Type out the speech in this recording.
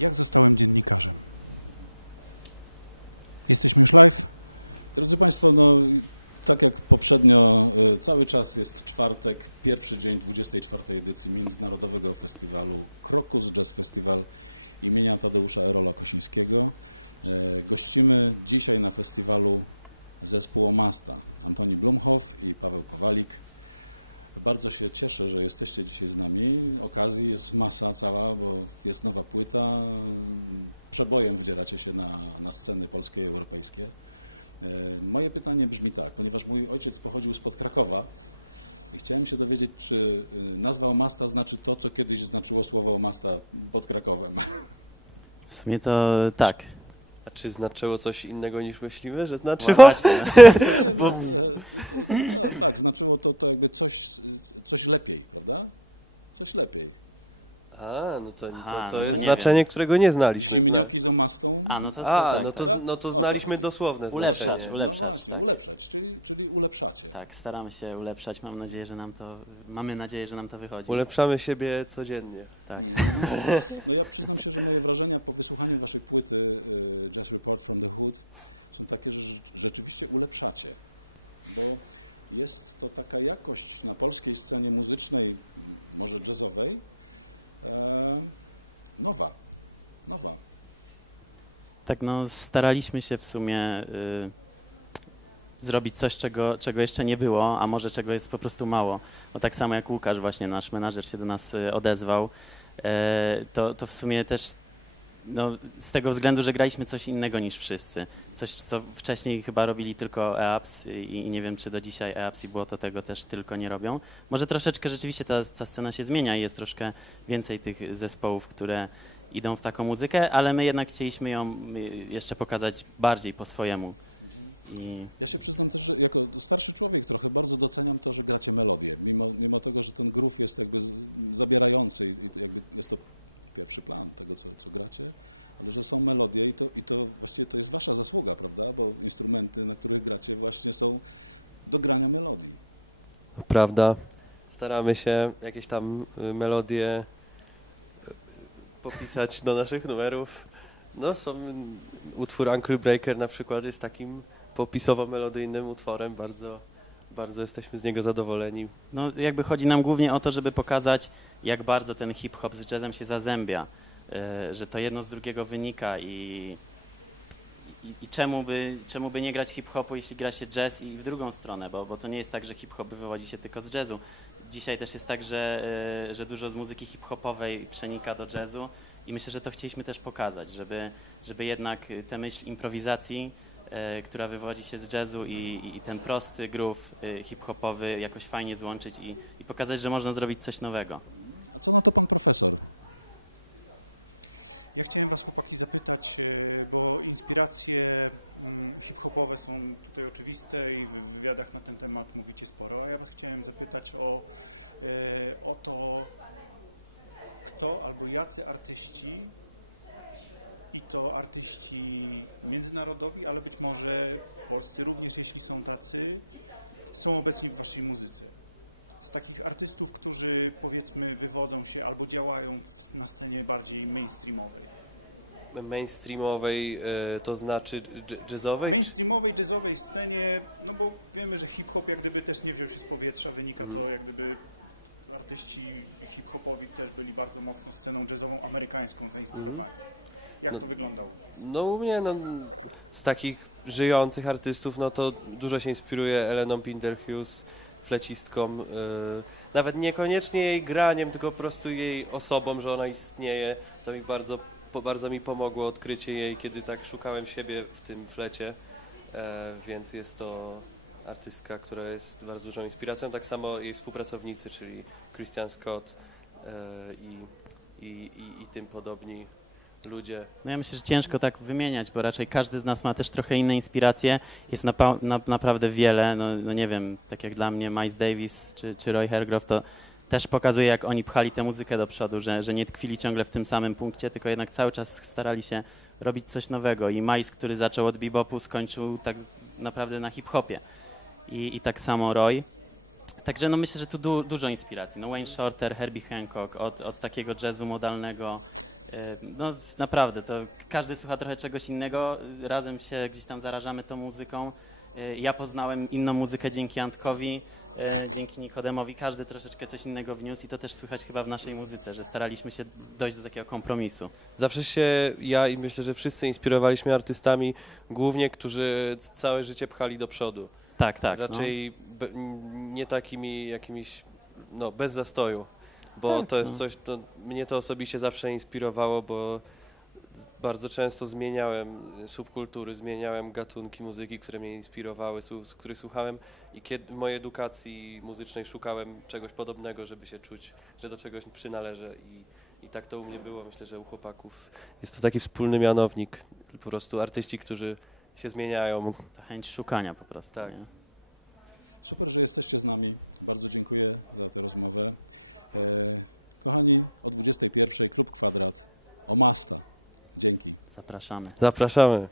Jak zostałem dziennikarzem? Jesteśmy już live? Drodzy Państwo, no, tak jak poprzednio, y, cały czas jest czwartek, pierwszy dzień 24. edycji Międzynarodowego Festiwalu Krokus Jazz Festival imienia Tadeusza Erola Kosińskiego. E, Gościmy dzisiaj na festiwalu zespół Omasta, Antoni Blumhoff i Paweł Kowalik. Bardzo się cieszę, że jesteście dzisiaj z nami. Okazji jest masa cała, bo jest nowa płyta. Przebojem wdzieracie się na, na sceny polskie i europejskie. E, Moje pytanie brzmi tak, ponieważ mój ojciec pochodził spod Krakowa i chciałem się dowiedzieć, czy y, nazwa Omasta znaczy to, co kiedyś znaczyło słowo Omasta pod Krakowem. W sumie to tak. Czy znaczyło coś innego niż myślimy, że znaczyło? właśnie. Nie, no, to, to, tak, znaczyło to, to jakby coś, coś lepiej, prawda? Coś lepiej. A, no to, to, Aha, to no jest nie znaczenie, którego nie znaliśmy. Zimnioki z Omastą. A, no to, to, A, tak, no to, tak? no to to znaliśmy chodzi. dosłowne Ulepszać, znaczenie. no ulepszać, właśnie, tak. ulepszać, czyli, czyli ulepszacie. tak, staramy się ulepszać. Mam nadzieję, że nam to, mamy nadzieję, że nam to wychodzi. Ulepszamy siebie codziennie. tak. Mm. No ja przyznam się, że moje wrażenia po wysłuchaniu waszej płyty y, Jazz Report from the Hood są takie, że rze- rzeczywiście ulepszacie, bo jest to taka jakość na polskiej scenie muzycznej, może jazzowej, nowa, nowa. Tak, no staraliśmy się w sumie y, zrobić coś, czego, czego jeszcze nie było, a może czego jest po prostu mało. Bo tak samo jak Łukasz, właśnie nasz menadżer się do nas y, odezwał, e, to, to w sumie też no, z tego względu, że graliśmy coś innego niż wszyscy. Coś, co wcześniej chyba robili tylko EAPS i, nie wiem, czy do dzisiaj EAPS i było to tego też tylko nie robią. Może troszeczkę rzeczywiście ta, ta scena się zmienia i jest troszkę więcej tych zespołów, które idą w taką muzykę, ale my jednak chcieliśmy ją y, jeszcze pokazać bardziej po swojemu. Ja się przyznam też, że jako starszy człowiek trochę bardzo doceniam to, że gracie melodię, mimo, mimo tego, że ten groove jest jakby zabierający i jakby jest to pierwszy plan tego, co, co gracie, ale że są melodie i to, i to właściwie to jest wasza zasługa, prawda? Bo instrumenty, na których gracie właśnie są do grania melodii. Prawda. Staramy się jakieś tam y, melodie y, popisać do naszych numerów. No są utwór Uncle Breaker na przykład jest takim popisowo-melodyjnym utworem. Bardzo, bardzo jesteśmy z niego zadowoleni. no, jakby chodzi nam głównie o to, żeby pokazać, jak bardzo ten hip-hop z jazzem się zazębia, y, że to jedno z drugiego wynika i, i, i czemu, by, czemu by nie grać hip-hopu, jeśli gra się jazz i w drugą stronę, bo, bo to nie jest tak, że hip-hop wywodzi się tylko z jazzu. Dzisiaj też jest tak, że, y, że dużo z muzyki hip-hopowej przenika do jazzu i myślę, że to chcieliśmy też pokazać, żeby, żeby jednak tę myśl improwizacji, e, która wywodzi się z jazzu i, i- ten prosty groove e, hip-hopowy jakoś fajnie złączyć i, i pokazać, że można zrobić coś nowego. A co na to pan profesor? Ja chciałem was chłopaki zapytać, e, bo inspiracje mm, hip-hopowe są tutaj oczywiste i w wywiadach na ten temat mówicie sporo, a ja was chciałem zapytać o, e, o to, kto albo jacy artyści i to artyści międzynarodowi, ale być może polscy również, jeśli są tacy, są obecni w waszej muzyce. Z takich artystów, którzy powiedzmy wywodzą się albo działają w, na scenie bardziej mainstreamowej. Mainstreamowej y, to znaczy jazzowej? Mainstreamowej, jazzowej scenie, no bo wiemy, że hip-hop jak gdyby też nie wziął się z powietrza, wynika to jak gdyby artyści hip-hopowi też byli bardzo mocno sceną jazzową amerykańską zainspirowani. Jak to wyglądało? No u mnie no, z takich żyjących artystów, no to dużo się inspiruje Eleną Pinderhughes, flecistką. y, nawet niekoniecznie jej graniem, tylko po prostu jej osobą, że ona istnieje. To mi bardzo, po, bardzo mi pomogło odkrycie jej, kiedy tak szukałem siebie w tym flecie. E, więc jest to artystka, która jest bardzo dużą inspiracją. Tak samo jej współpracownicy, czyli Christian Scott e, i, i, i tym podobni ludzie. No ja myślę, że ciężko tak wymieniać, bo raczej każdy z nas ma też trochę inne inspiracje. Jest na, naprawdę wiele, no, no nie wiem, tak jak dla mnie Miles Davis czy, czy Roy Hergroff, to też pokazuje, jak oni pchali tę muzykę do przodu, że, że nie tkwili ciągle w tym samym punkcie, tylko jednak cały czas starali się robić coś nowego. I Miles, który zaczął od bebopu, skończył tak naprawdę na hip-hopie. I, I tak samo Roy. Także no myślę, że tu du, dużo inspiracji. No Wayne Shorter, Herbie Hancock, od, od takiego jazzu modalnego No naprawdę, to każdy słucha trochę czegoś innego, razem się gdzieś tam zarażamy tą muzyką. Y, Ja poznałem inną muzykę dzięki Antkowi, y, dzięki Nikodemowi, każdy troszeczkę coś innego wniósł i to też słychać chyba w naszej muzyce, że staraliśmy się dojść do takiego kompromisu. Zawsze się ja i myślę, że wszyscy inspirowaliśmy artystami, głównie którzy całe życie pchali do przodu. Tak, tak. no. Raczej be, n- nie takimi jakimiś, no bez zastoju, bo Tak, to jest no. coś, no, mnie to osobiście zawsze inspirowało, bo bardzo często zmieniałem subkultury, zmieniałem gatunki muzyki, które mnie inspirowały, z których słuchałem i kiedy w mojej edukacji muzycznej szukałem czegoś podobnego, żeby się czuć, że do czegoś przynależę i, i tak to u mnie było, myślę, że u chłopaków jest to taki wspólny mianownik, po prostu artyści, którzy się zmieniają, Ta chęć szukania po prostu. Tak. Nie? Super, że jesteście z nami. Bardzo dziękuję za tę rozmowę. E, kochani, o 21 Klub Kwadrat o Masta. Dzięki. Zapraszamy. Zapraszamy.